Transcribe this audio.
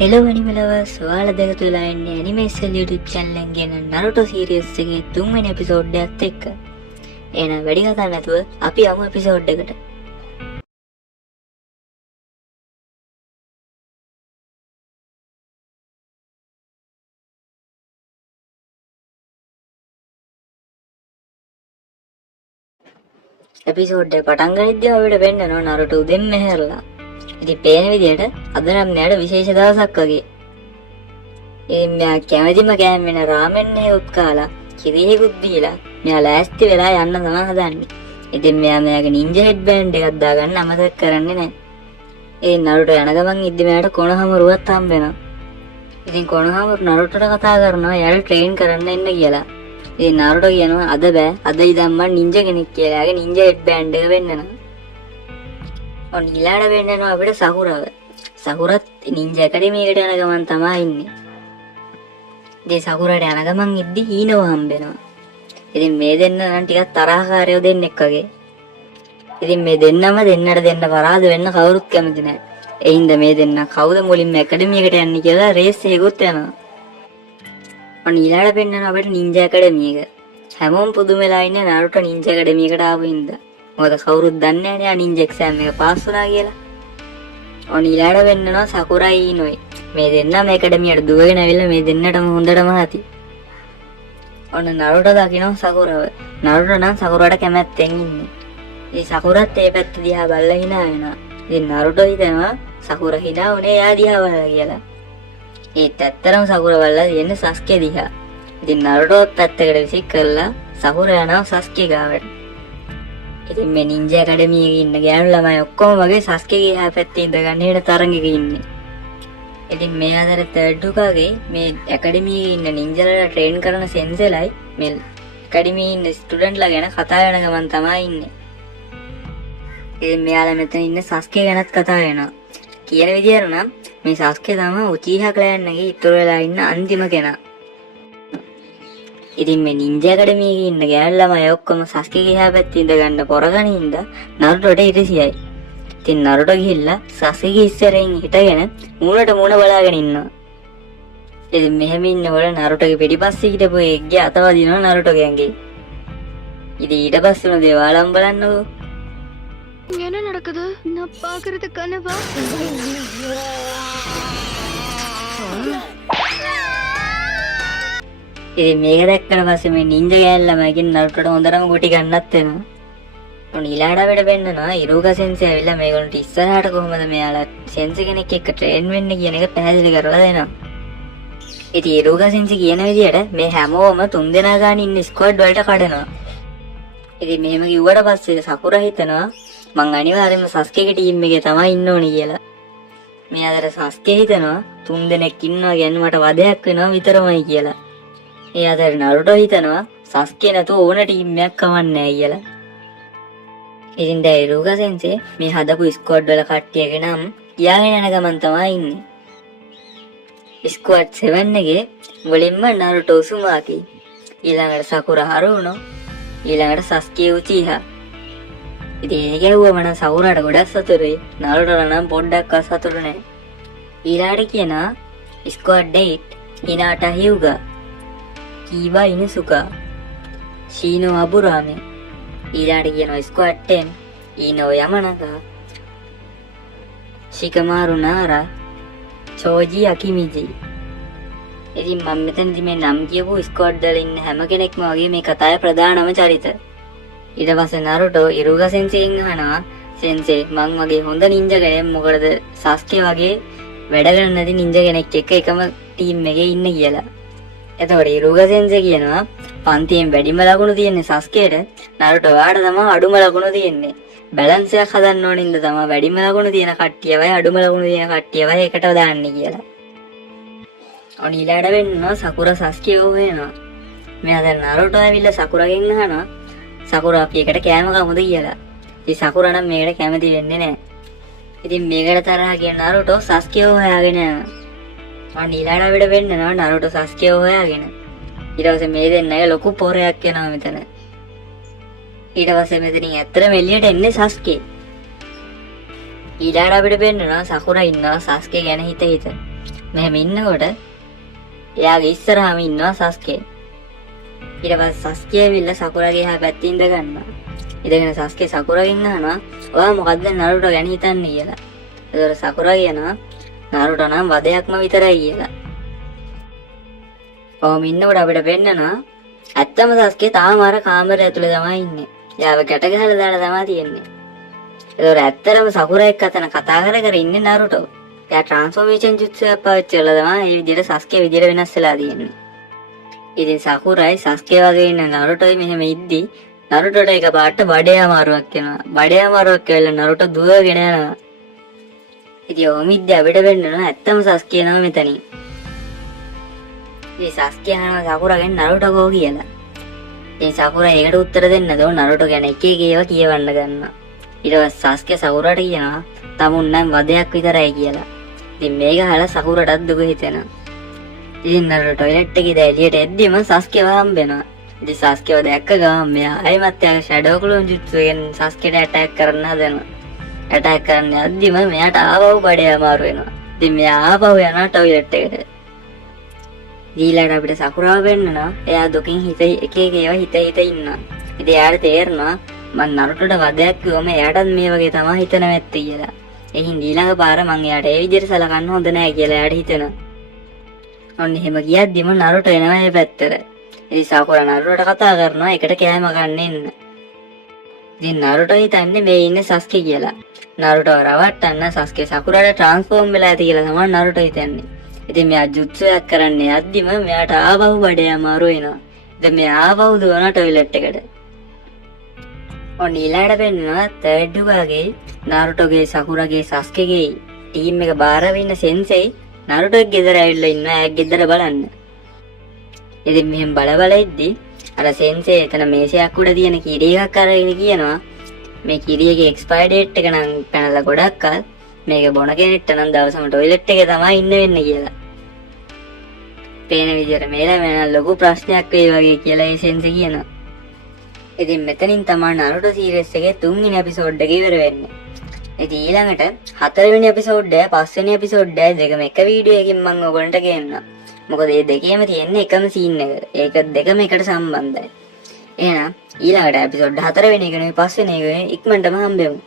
Hello anime lovers, ඔයාලා දැකලා තුලා ඉන්නේ ඇනිමේෂන් YouTube channel එකෙන් Naruto series එකේ 3 වෙනි එපිසෝඩ් එකත් එක්ක. එහෙනම් වැඩි කතා නැතුව අපි යමු එපිසෝඩ් එකට. එපිසෝඩ් එක පටන් ගනිද්දී අපිට වෙන්නනවා Naruto උදෙන් මෙහෙරලා. ඉතින් පේන විදිහට අද නම් මෙයාට විශේෂ දවසක් වගේ. ඉතින් මෙයා කැමැතිම කෑම වෙන රාමෙන් එකත් කාලා කිරිහෙකුත් දීලා මෙයා ලෑස්ති වෙලා යන්න තමයි හදන්නේ. ඉතින් මෙයා මෙයාගේ නින්ජා හෙඩ් බෑන්ඩ් එකක් දාගන්න අමතක කරන්නේ නැහැ. ඒ Naruto යන ගමන් ඉද්දි මෙයාට කොනහමරුවත් හම්බ වෙනවා. ඉතින් කොනහමරු Narutoට කතා කරනවා එයාට ට්‍රේන් කරන්න එන්න කියලා. ඉතින් Naruto කියනවා අද බෑ. අද ඉඳන් මම නින්ජා කෙනෙක් කියලා. එයාගේ නින්ජා හෙඩ් බෑන්ඩ් එක වෙන්නනවා. ඔන්න ඊළාට වෙන්නනවා අපිට සහුරව. සහුරත් නින්ජා ඇකඩමි එකට යන ගමන් තමයි ඉන්නේ. ඉතින් සහුරට යන ගමන් ඉද්දි හීනව හම්බ වෙනවා. ඉතින් මේ දෙන්න නම් ටිකක් තරහකාරයෝ දෙන්නෙක් වගේ. ඉතින් මේ දෙන්නම දෙන්නට දෙන්න පරාද වෙන්න කවුරුත් කැමති නැහැ. ඒ හින්දා මේ දෙන්න කවුද මුලින්ම ඇකඩමි එකට යන්නේ කියලා රේස් එකකුත් යනවා. ඔන්න ඊළාට වෙන්නනවා අපිට නින්ජා ඇකඩමි එක. හැමෝම පුදුම වෙලා ඉන්නේ Naruto නින්ජා ඇකඩමි එකට ආපු හින්දා. මොකද කවුරුත් දන්නේ නැහැ නේ නින්ජා එක්සෑම් එක පාස් වුණා කියලා. ඔන්න ඊළාට වෙන්නනවා සකුරයි ඉනොයි. මේ දෙන්නම ඇකඩමියට දුවගෙන ඇවිල්ලා මේ දෙන්නටම හොඳටම හති. ඔන්න Naruto දකින්න සකුරව. Naruto නම් සකුරට කැමැත්තෙන් ඉන්නේ. ඉතින් සකුරත් ඒ පැත්ත දිහා බලලා hina වෙනවා. ඉතින් Naruto හිතනවා සකුර hina උනේ එයා දිහා බලලා කියලා. ඒත් ඇත්තරම සකුර බලලා ඉන්නේ Sasuke දිහා. ඉතින් Naruto පැත්තකට විසික් කරලා සකුර යනවා Sasuke ගාවට. ඉතින් මේ නින්ජා ඇකඩමි එකේ ඉන්න ගෑනු ළමයි ඔක්කොම වගේ Sasuke ගේ එහා පැත්තේ ඉඳගෙන හිට තරඟෙක ඉන්නේ. ඉතින් මේ අතර තර්ඩ් උකාගේ මේ ඇකඩමි එකේ ඉන්න නින්ජාලා ට්‍රේන් කරන සෙන්සෙලයි මේ ඇකඩමි ඉන්න ස්ටුඩන්ට්ලා ගැන කතා වෙන ගමන් තමයි ඉන්නේ. ඉතින් මෙයාලා මෙතන ඉන්න Sasuke ගැනත් කතා වෙනවා. කියන විදිහට නම් මේ Sasuke තමයි Uchiha clan එකේ ඉතුරු වෙලා ඉන්න අන්තිම කෙනා. ඉතින් මේ නින්ජා ඇකඩමි එකේ ඉන්න ගෑනු ළමයි ඔක්කොම Sasuke ගේ එහා පැත්තේ ඉඳ ගන්න පොරගන හින්දා Narutoට ඉරිසියයි. ඉතින් Naruto ගිහිල්ලා Sasuke ගේ ඉස්සරහින් හිටගෙන මූණට මූණ බලාගෙන ඉන්නවා. ඉතින් මෙහෙම ඉන්නකොට Narutoගේ පිටිපස්සේ හිටපු එක්ගේ අතවදිනවා Naruto ගෑන්ගේ. ඉතින් ඊට පස්සේ උන දේවාලම් බලන්නකෝ. என்ன நடக்குது? நான் பாக்குறது கனவா? ඉතින් මේක දැක්කට පස්සේ මේ නින්ජා ගෑනු ළමයිගෙන් Narutoට හොඳටම ගුටි ගන්නත් වෙනවා. ඔන්න ඊළාට අපිට වෙන්නනවා ඉරුගා සෙන්සෙ ඇවිල්ලා මේගොල්ලන්ට ඉස්සරහට කොහොමද මෙයාලා සෙන්සෙ කෙනෙක් එක්ක ට්‍රේන් වෙන්න කියන එක පැහැදිලි කරලා දෙනවා. ඉතින් ඉරුගා සෙන්සෙ කියන විදිහට මේ හැමෝම 3 දෙනා ගන්න ඉන්න ස්ක්වොඩ් වලට කඩනවා. ඉතින් මෙහෙම කිව්වට පස්සේ සකුරා හිතනවා මං අනිවාර්යයෙන්ම Sasuke ටීම් එකේ තමයි ඉන්න ඕනේ කියලා. මේ අතර Sasuke හිතනවා 3 දෙනෙක් ඉන්නවා කියන්නේ මට වදයක් වෙනවා විතරමයි කියලා. ඒ අතර Naruto හිතනවා Sasuke නැතුව ඕන ටීම් එකක් කවන්නේ නැහැ කියලා. ඉතින් දැන් ඉරුගා සෙන්සෙ මේ හදපු ස්ක්වොඩ් වල කට්ටියගේ නම් කියාගෙන යන ගමන් තමයි ඉන්නේ. ස්ක්වොඩ් 7 එකේ මුලින්ම Naruto Uzumaki, ඊළඟට Sakura Haruno, ඊළඟට Sasuke Uchiha. ඉතින් ඒක ඇහුවම නම් Sakuraට ගොඩක් සතුටුයි. Naruto නම් පොඩ්ඩක් අසතුටු නැහැ. ඊළාට කියනවා ස්ක්වොඩ් 8 Hinata Hyuga, Kiba Inuzuka, Shino Aburame. ඊළාට කියනවා ස්ක්වොඩ් 10 Ino Yamanaka, Shikamaru Nara, Choji Akimichi. ඉතින් මම මෙතනදි මේ නම් කියපු ස්ක්වොඩ් වල ඉන්න හැම කෙනෙක්ම වගේ මේ කතාවේ ප්‍රධානම චරිත. ඊට පස්සේ Naruto ඉරුගා සෙන්සෙන් අහනවා සෙන්සේ මං වගේ හොඳ නින්ජා කෙනෙක් මොකටද Sasuke වගේ වැඩ කරන්නේ නැති නින්ජා කෙනෙක් එක්ක එකම ටීම් එකේ ඉන්න කියලා. එතකොට ඉරුගා සෙන්සේ කියනවා පන්තියෙන් වැඩිම ලකුණු තියෙන්නේ Sasukeට, Naruto වාට තමයි අඩුම ලකුණු තියෙන්නේ. බැලන්ස් එකක් හදන්න ඕන ඉඳ තමයි වැඩිම ලකුණු තියෙන කට්ටියවයි අඩුම ලකුණු තියෙන කට්ටියවයි එකට දාන්නේ කියලා. ඔන්න ඊළඟට වෙන්නවා Sakura Sasuke හොයනවා. මෙයා දැන් Naruto ඇවිල්ලා Sakuraගෙන් අහනවා Sakura අපි එකට කෑම කමුද කියලා. ඉතින් Sakura නම් මේකට කැමති වෙන්නේ නැහැ. ඉතින් මේකට තරහා කියන Naruto Sasuke හොයාගෙන යනවා. ඔන්න ඊළඟට අපිට වෙන්නවා Naruto Sasuke හොයාගෙන. ඊට පස්සේ මේ දෙන්නගේ ලොකු පොරයක් යනවා මෙතන. ඊට පස්සේ මෙතනින් ඇත්තටම එළියට එන්නේ Sasuke. ඊළඟට අපිට වෙන්නවා Sakura ඉන්නවා Sasuke ගැන හිත. මෙහෙම ඉන්නකොට එයාගේ ඉස්සරහාම ඉන්නවා සස්කේ. ඊට පස්සේ සස්කේ ඇවිල්ලා සකුරාගේ එහා පැත්තේ ඉඳ ගන්නවා. ඉඳගෙන සස්කේ සකුරාගෙන් අහනවා ඔයා මොකද්ද නරුටෝ ගැන හිතන්නේ කියලා. ඒතර සකුරා කියනවා නරුටෝ නම් වදයක්ම විතරයි කියලා. කොහොම ඉන්නකොට අපිට පෙන්නනවා ඇත්තම සස්කේ තාම අර කාමරය ඇතුලේ තමයි ඉන්නේ. එයාව ගැට ගහලා දාලා තමයි තියෙන්නේ. ඒතර ඇත්තරම සකුරා එක්ක අතන කතා කර ඉන්නේ නරුටෝ. එයා ට්‍රාන්ස්ෆෝමේෂන් ජුත්සුවක් පාවිච්චි කරලා තමයි මේ විදිහට සස්කේ විදිහට වෙනස් වෙලා තියෙන්නේ. ඉතින් සකුරායි සස්කේ වගේ ඉන්න නරුටෝයි මෙහෙම ඉද්දි නරුටෝට එක පාට බඩේ අමාරුවක් වෙනවා. බඩේ අමාරුවක් වෙලා නරුටෝ දුවගෙන යනවා. ඉතින් ඔමිද්ද අපිට වෙන්නනවා ඇත්තම සස්කේ නම මෙතනින්. ඉතින් සස්කේ අහනවා සකුරාගෙන් නරුටෝ කෝ කියලා. ඉතින් සකුරා ඒකට උත්තර දෙන්න දෝ නරුටෝ ගැන එක එක ඒවා කියවන්න ගන්නවා. ඊට පස්සේ සස්කේ සකුරාට කියනවා තමුන් නම් වදයක් විතරයි කියලා. ඉතින් මේක අහලා සකුරටත් දුක හිතෙනවා. ඉතින් නරුටෝ ටොයිලට් එකේ දැන් එළියට එද්දිම සස්කේව හම්බෙනවා. ඉතින් සස්කේව දැක්ක ගමන් මෙයා ආයිමත් යා ෂැඩෝ ක්ලෝන් ජුත්සුවෙන් සස්කේට ඇටැක් කරන්න හදනවා. ඇටැක් කරන්න යද්දිම මෙයාට ආවව බඩේ අමාරු වෙනවා. ඉතින් මෙයා ආවව යනවා ටොයිලට් එකට. ඊළඟට අපිට සකුරාව වෙන්නනවා. එයා දුකින් හිත එක එක ඒවා හිත ඉන්නවා. ඉතින් එයාට තේරෙනවා මං නරුටෝට වදයක් කිව්වම එයාටත් මේ වගේ තමයි හිතන නැත්තේ කියලා. එහින් ඊළඟ පාර මං එයාට ඒ විදිහට සලකන්න හොඳ නැහැ කියලා එයාට හිතෙනවා. ඔන්න එහෙම ගියද්දිම නරුටෝ එනවා මේ පැත්තට. ඉතින් සකුරා නරුටෝට කතා කරනවා එකට කෑම ගන්න එන්න. ඉතින් නරුටෝ හිතන්නේ මේ ඉන්නේ සස්කේ කියලා. නරුටෝ රවට්ටන්න සස්කේ සකුරාට ට්‍රාන්ස්ෆෝම් වෙලා ඇති කියලා තමයි නරුටෝ හිතන්නේ. ඉතින් මෙයා ජුත්සුයක් කරන්න යද්දිම මෙයාට ආවහු බඩේ අමාරු වෙනවා. ඉතින් මෙයා ආවහු දුවන ටොයිලට් එකට. ඔන්න ඊළඟට වෙන්නවා තර්ඩ් උගාගේ නරුටෝගේ සකුරාගේ සස්කේගේ ටීම් එක බාර වෙන්න සෙන්සෙයි නරුටෝගේ ගෙදර ඇවිල්ලා ඉන්නවා එයාගේ ගෙදර බලන්න. ඉතින් මෙහෙම බල ඉද්දි අර සෙන්සේ එතන මේසයක් උඩ තියෙන කිරි එකක් අරගෙන කියනවා මේ කිරියගේ එක්ස්පයර් ඩේට් එක නම් පැනලා ගොඩක් කල් මේක බොන කෙනෙක්ට නම් දවසම ටොයිලට් එකේ තමයි ඉන්න වෙන්නේ කියලා. පේන විදිහට මේලා වෙන ලොකු ප්‍රශ්නයක් වෙයි වගේ කියලා ඒ සෙන්සේ කියනවා. ඉතින් මෙතනින් තමයි නරුටෝ සීරීස් එකේ 3 වෙනි එපිසෝඩ් එක ඉවර වෙන්නේ. ඉතින් ඊළඟට 4 වෙනි එපිසෝඩ් එක 5 වෙනි එපිසෝඩ් එක දෙකම එක වීඩියෝ එකකින් මම ඔයගොල්ලන්ට ගේන්නම්. මොකද මේ දෙකේම තියෙන්නේ එකම සීන් එක. ඒක දෙකම එකට සම්බන්ධයි. එහෙනම් ඊළඟට එපිසෝඩ් 4 වෙනි එක නෙවෙයි 5 වෙනි එක ඉක්මනටම හම්බෙමු.